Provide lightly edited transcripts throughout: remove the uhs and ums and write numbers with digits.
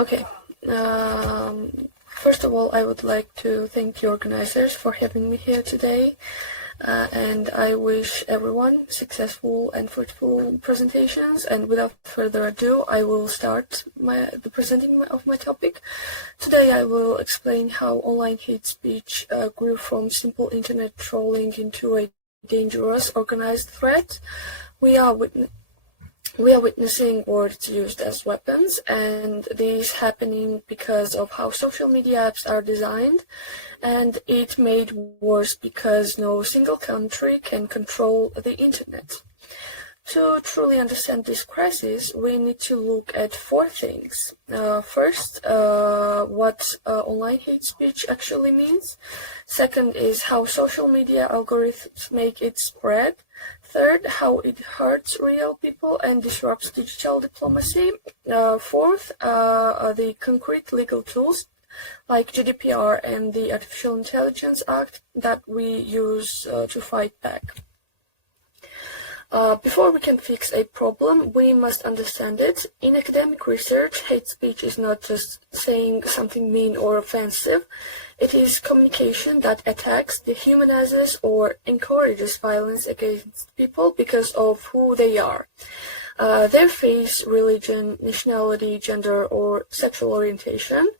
Okay. First of all, I would like to thank the organizers for having me here today, and I wish everyone successful and fruitful presentations. And without further ado, I will start the presenting of my topic. Today, I will explain how online hate speech grew from simple internet trolling into a dangerous organized threat. We are witnessing words used as weapons, and these happening because of how social media apps are designed, and it made worse because no single country can control the internet. To truly understand this crisis, we need to look at four things. First, what online hate speech actually means. Second is how social media algorithms make it spread. Third, how it hurts real people and disrupts digital diplomacy. Fourth, the concrete legal tools like GDPR and the Artificial Intelligence Act that we use to fight back. Before we can fix a problem, we must understand it. In academic research, hate speech is not just saying something mean or offensive. It is communication that attacks, dehumanizes, or encourages violence against people because of who they are. Their face, religion, nationality, gender, or sexual orientation.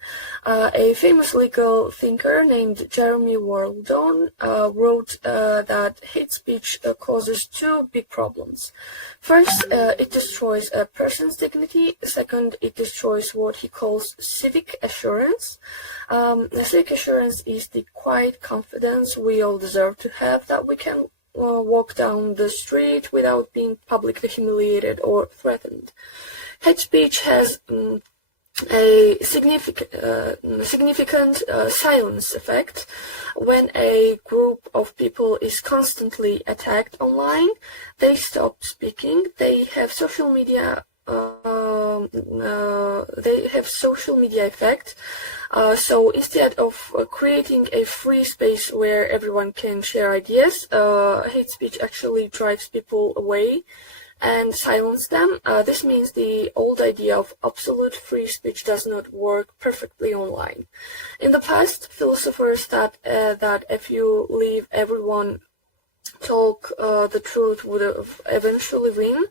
A famous legal thinker named Jeremy Waldron wrote that hate speech causes two big problems. First, it destroys a person's dignity. Second, it destroys what he calls civic assurance. Civic assurance is the quiet confidence we all deserve to have that we can walk down the street without being publicly humiliated or threatened. Hate speech has a significant silence effect. When a group of people is constantly attacked online, they stop speaking. They have social media effect. So instead of creating a free space where everyone can share ideas, hate speech actually drives people away and silence them. This means the old idea of absolute free speech does not work perfectly online. In the past, philosophers thought that if you leave everyone talk, the truth would have eventually win.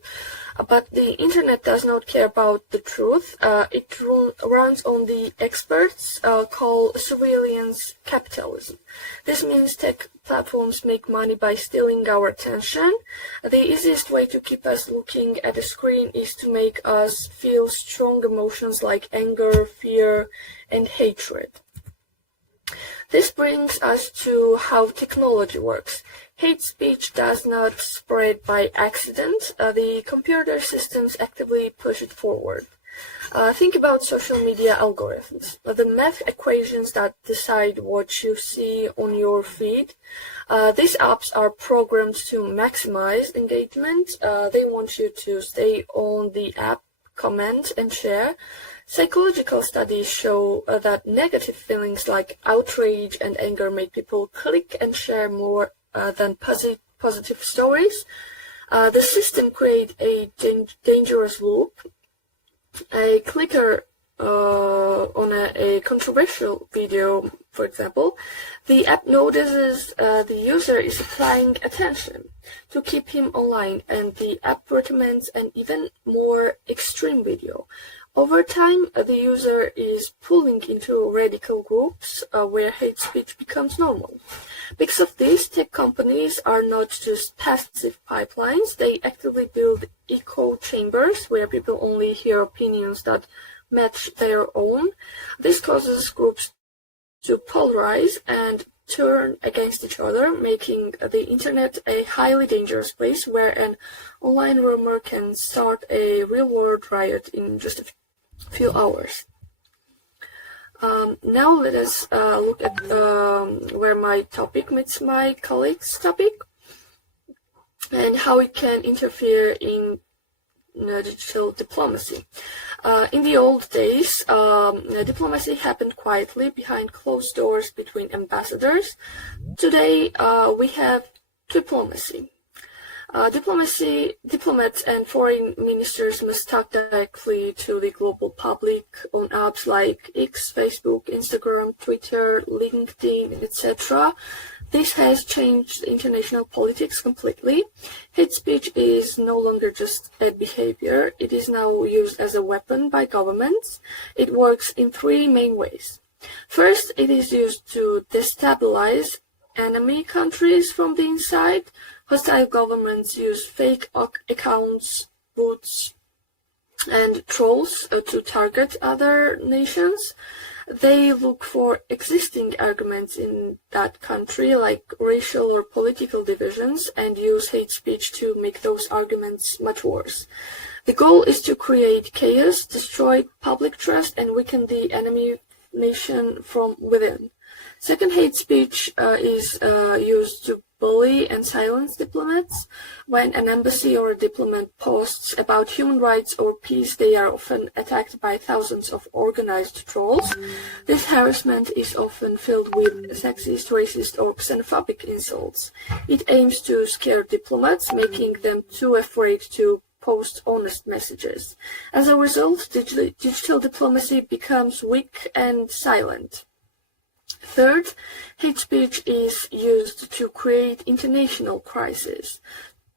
But the internet does not care about the truth. It runs on the experts called surveillance capitalism. This means tech platforms make money by stealing our attention. The easiest way to keep us looking at a screen is to make us feel strong emotions like anger, fear, and hatred. This brings us to how technology works. Hate speech does not spread by accident. The computer systems actively push it forward. Think about social media algorithms, the math equations that decide what you see on your feed. These apps are programmed to maximize engagement. They want you to stay on the app, comment, and share. Psychological studies show that negative feelings like outrage and anger make people click and share more than positive stories. The system creates a dangerous loop. A clicker on a controversial video, for example, the app notices the user is applying attention to keep him online, and the app recommends an even more extreme video. Over time, the user is pulling into radical groups where hate speech becomes normal. Because of this, tech companies are not just passive pipelines, they actively build echo chambers where people only hear opinions that match their own. This causes groups to polarize and turn against each other, making the internet a highly dangerous place where an online rumor can start a real-world riot in just a few hours. Now let us look at where my topic meets my colleague's topic and how it can interfere in digital diplomacy. In the old days, diplomacy happened quietly behind closed doors between ambassadors. Today, we have diplomacy. Diplomats and foreign ministers must talk directly to the global public on apps like X, Facebook, Instagram, Twitter, LinkedIn, etc. This has changed international politics completely. Hate speech is no longer just a behavior. It is now used as a weapon by governments. It works in three main ways. First, it is used to destabilize enemy countries from the inside. Hostile governments use fake accounts, bots, and trolls to target other nations. They look for existing arguments in that country, like racial or political divisions, and use hate speech to make those arguments much worse. The goal is to create chaos, destroy public trust, and weaken the enemy nation from within. Second, hate speech is used to bully and silence diplomats. When an embassy or a diplomat posts about human rights or peace, they are often attacked by thousands of organized trolls. This harassment is often filled with sexist, racist, or xenophobic insults. It aims to scare diplomats, making them too afraid to post honest messages. As a result, digital diplomacy becomes weak and silent. Third, hate speech is used to create international crises.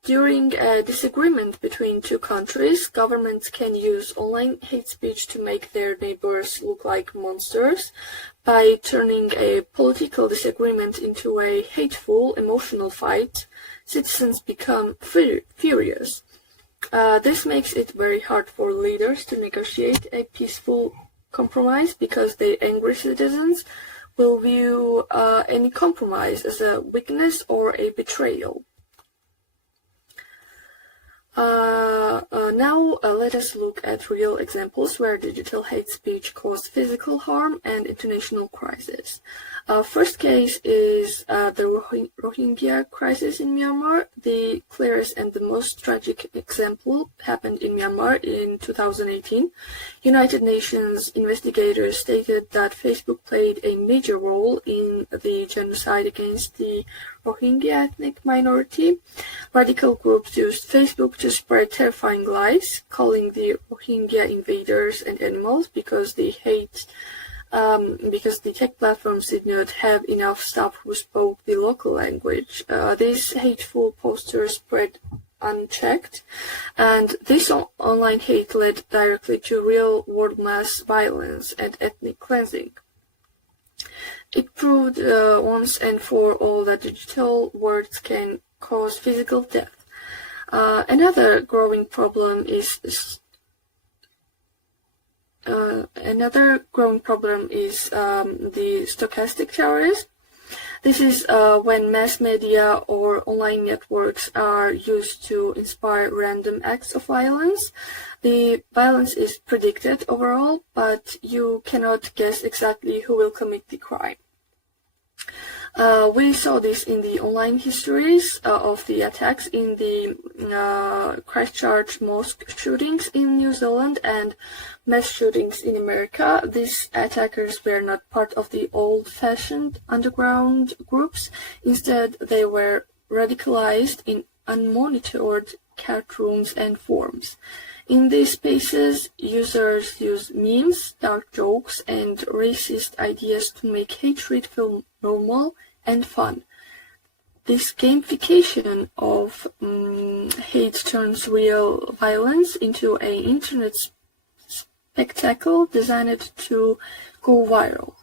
During a disagreement between two countries, governments can use online hate speech to make their neighbors look like monsters. By turning a political disagreement into a hateful, emotional fight, citizens become furious. This makes it very hard for leaders to negotiate a peaceful compromise because the angry citizens will view any compromise as a weakness or a betrayal. Now let us look at real examples where digital hate speech caused physical harm and international crisis. First case is the Rohingya crisis in Myanmar. The clearest and the most tragic example happened in Myanmar in 2018. United Nations investigators stated that Facebook played a major role in the genocide against the Rohingya ethnic minority. Radical groups used Facebook to spread terrifying lies, calling the Rohingya invaders and animals because the tech platforms did not have enough staff who spoke the local language. These hateful posters spread unchecked, and this online hate led directly to real-world mass violence and ethnic cleansing. It proved once and for all that digital words can cause physical death. Another growing problem is the stochastic terrorism. This is when mass media or online networks are used to inspire random acts of violence. The violence is predicted overall, but you cannot guess exactly who will commit the crime. We saw this in the online histories of the attacks in the Christchurch mosque shootings in New Zealand and mass shootings in America. These attackers were not part of the old-fashioned underground groups. Instead, they were radicalized in unmonitored chat rooms and forums. In these spaces, users use memes, dark jokes, and racist ideas to make hatred feel normal and fun. This gamification of hate turns real violence into an internet spectacle designed to go viral.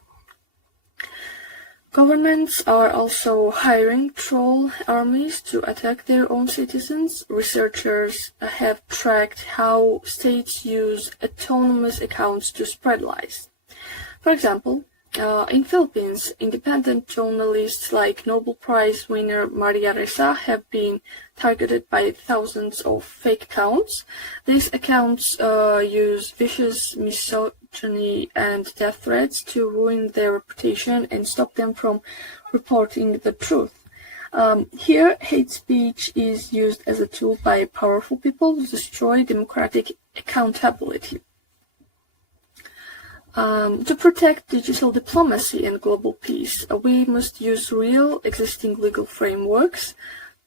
Governments are also hiring troll armies to attack their own citizens. Researchers have tracked how states use autonomous accounts to spread lies. For example, in Philippines, independent journalists like Nobel Prize winner Maria Ressa have been targeted by thousands of fake accounts. These accounts use vicious misogyny and death threats to ruin their reputation and stop them from reporting the truth. Here, hate speech is used as a tool by powerful people to destroy democratic accountability. To protect digital diplomacy and global peace, we must use real existing legal frameworks.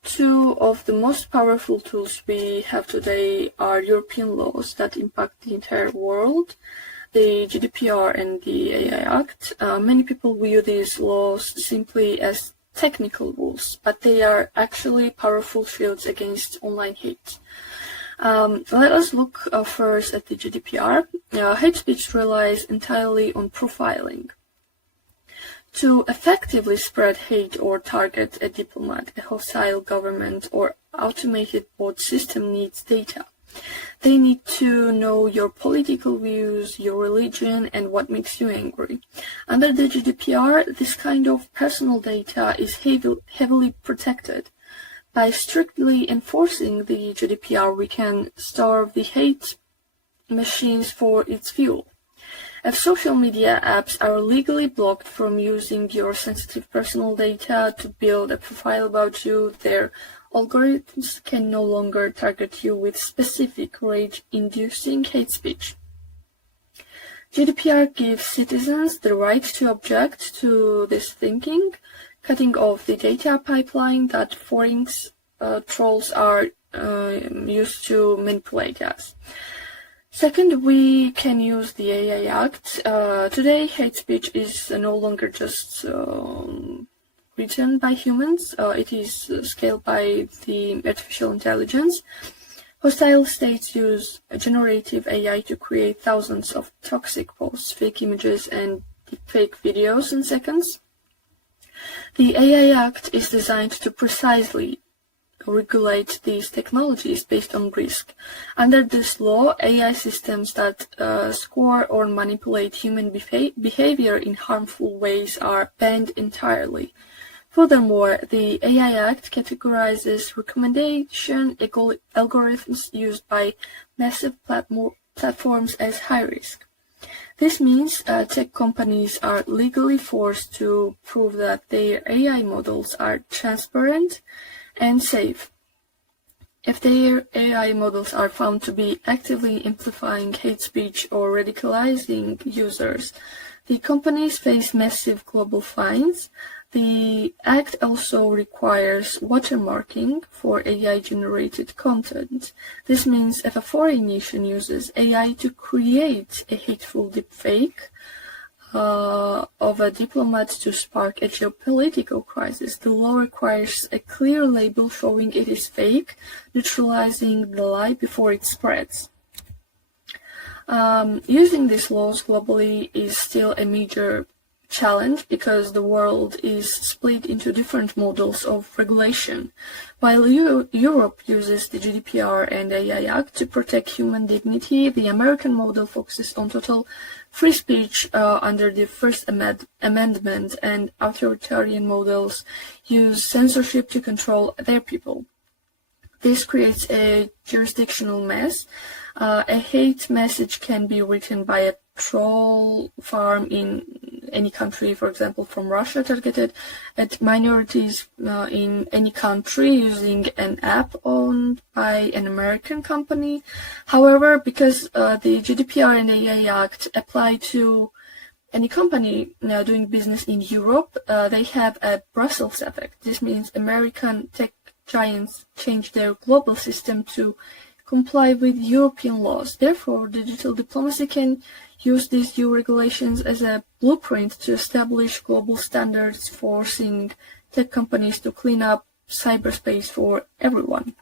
Two of the most powerful tools we have today are European laws that impact the entire world, the GDPR and the AI Act. Many people view these laws simply as technical rules, but they are actually powerful shields against online hate. Let us look first at the GDPR. Hate speech relies entirely on profiling. To effectively spread hate or target a diplomat, a hostile government, or automated bot system needs data. They need to know your political views, your religion, and what makes you angry. Under the GDPR, this kind of personal data is heavily protected. By strictly enforcing the GDPR, we can starve the hate machines for its fuel. If social media apps are legally blocked from using your sensitive personal data to build a profile about you, their algorithms can no longer target you with specific rage-inducing hate speech. GDPR gives citizens the right to object to this thinking, cutting off the data pipeline that foreign trolls are used to manipulate us. Second, we can use the AI Act. Today, hate speech is no longer just written by humans. It is scaled by the artificial intelligence. Hostile states use generative AI to create thousands of toxic posts, fake images, and fake videos in seconds. The AI Act is designed to precisely regulate these technologies based on risk. Under this law, AI systems that score or manipulate human behavior in harmful ways are banned entirely. Furthermore, the AI Act categorizes recommendation algorithms used by massive platforms as high risk. This means tech companies are legally forced to prove that their AI models are transparent and safe. If their AI models are found to be actively amplifying hate speech or radicalizing users, the companies face massive global fines. The Act also requires watermarking for AI-generated content. This means if a foreign nation uses AI to create a hateful deepfake of a diplomat to spark a geopolitical crisis, the law requires a clear label showing it is fake, neutralizing the lie before it spreads. Using these laws globally is still a major challenge because the world is split into different models of regulation. While Europe uses the GDPR and AI Act to protect human dignity, the American model focuses on total free speech under the First Amendment, and authoritarian models use censorship to control their people. This creates a jurisdictional mess. A hate message can be written by a troll farm in any country, for example, from Russia, targeted at minorities in any country using an app owned by an American company. However, because the GDPR and AI Act apply to any company now doing business in Europe, they have a Brussels effect. This means American tech giants change their global system to comply with European laws. Therefore, digital diplomacy can use these new regulations as a blueprint to establish global standards, forcing tech companies to clean up cyberspace for everyone.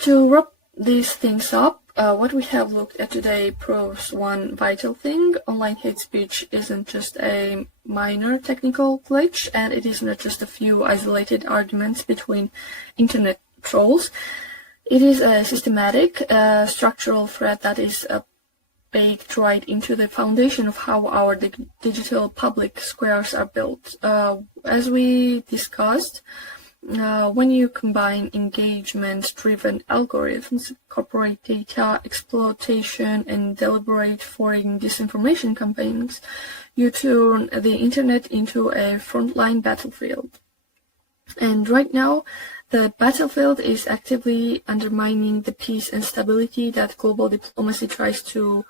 To wrap these things up, what we have looked at today proves one vital thing: online hate speech isn't just a minor technical glitch, and it is not just a few isolated arguments between internet trolls. It is a systematic, structural threat that is baked right into the foundation of how our digital public squares are built. As we discussed, when you combine engagement-driven algorithms, corporate data exploitation, and deliberate foreign disinformation campaigns, you turn the internet into a frontline battlefield. And right now, the battlefield is actively undermining the peace and stability that global diplomacy tries to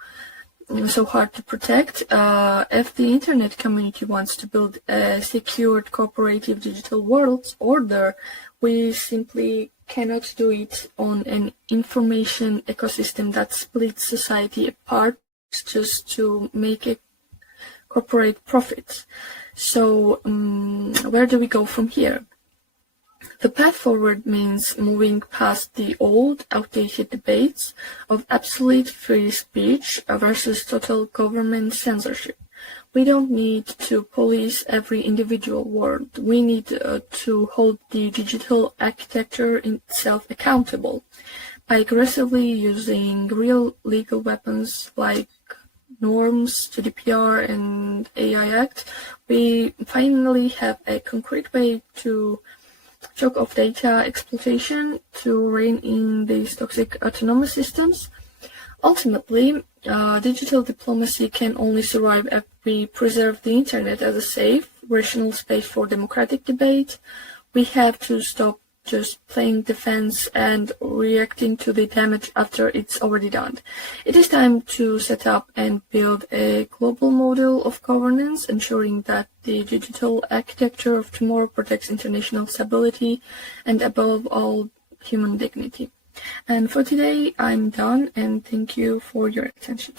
so hard to protect. If the internet community wants to build a secured cooperative digital world order, we simply cannot do it on an information ecosystem that splits society apart just to make a corporate profit. So where do we go from here? The path forward means moving past the old, outdated debates of absolute free speech versus total government censorship. We don't need to police every individual word. We need to hold the digital architecture itself accountable. By aggressively using real legal weapons like norms, GDPR, and AI Act, we finally have a concrete way to choke off data exploitation, to rein in these toxic autonomous systems. Ultimately, digital diplomacy can only survive if we preserve the internet as a safe, rational space for democratic debate. We have to stop just playing defense and reacting to the damage after it's already done. It is time to set up and build a global model of governance, ensuring that the digital architecture of tomorrow protects international stability and, above all, human dignity. And for today, I'm done, and thank you for your attention.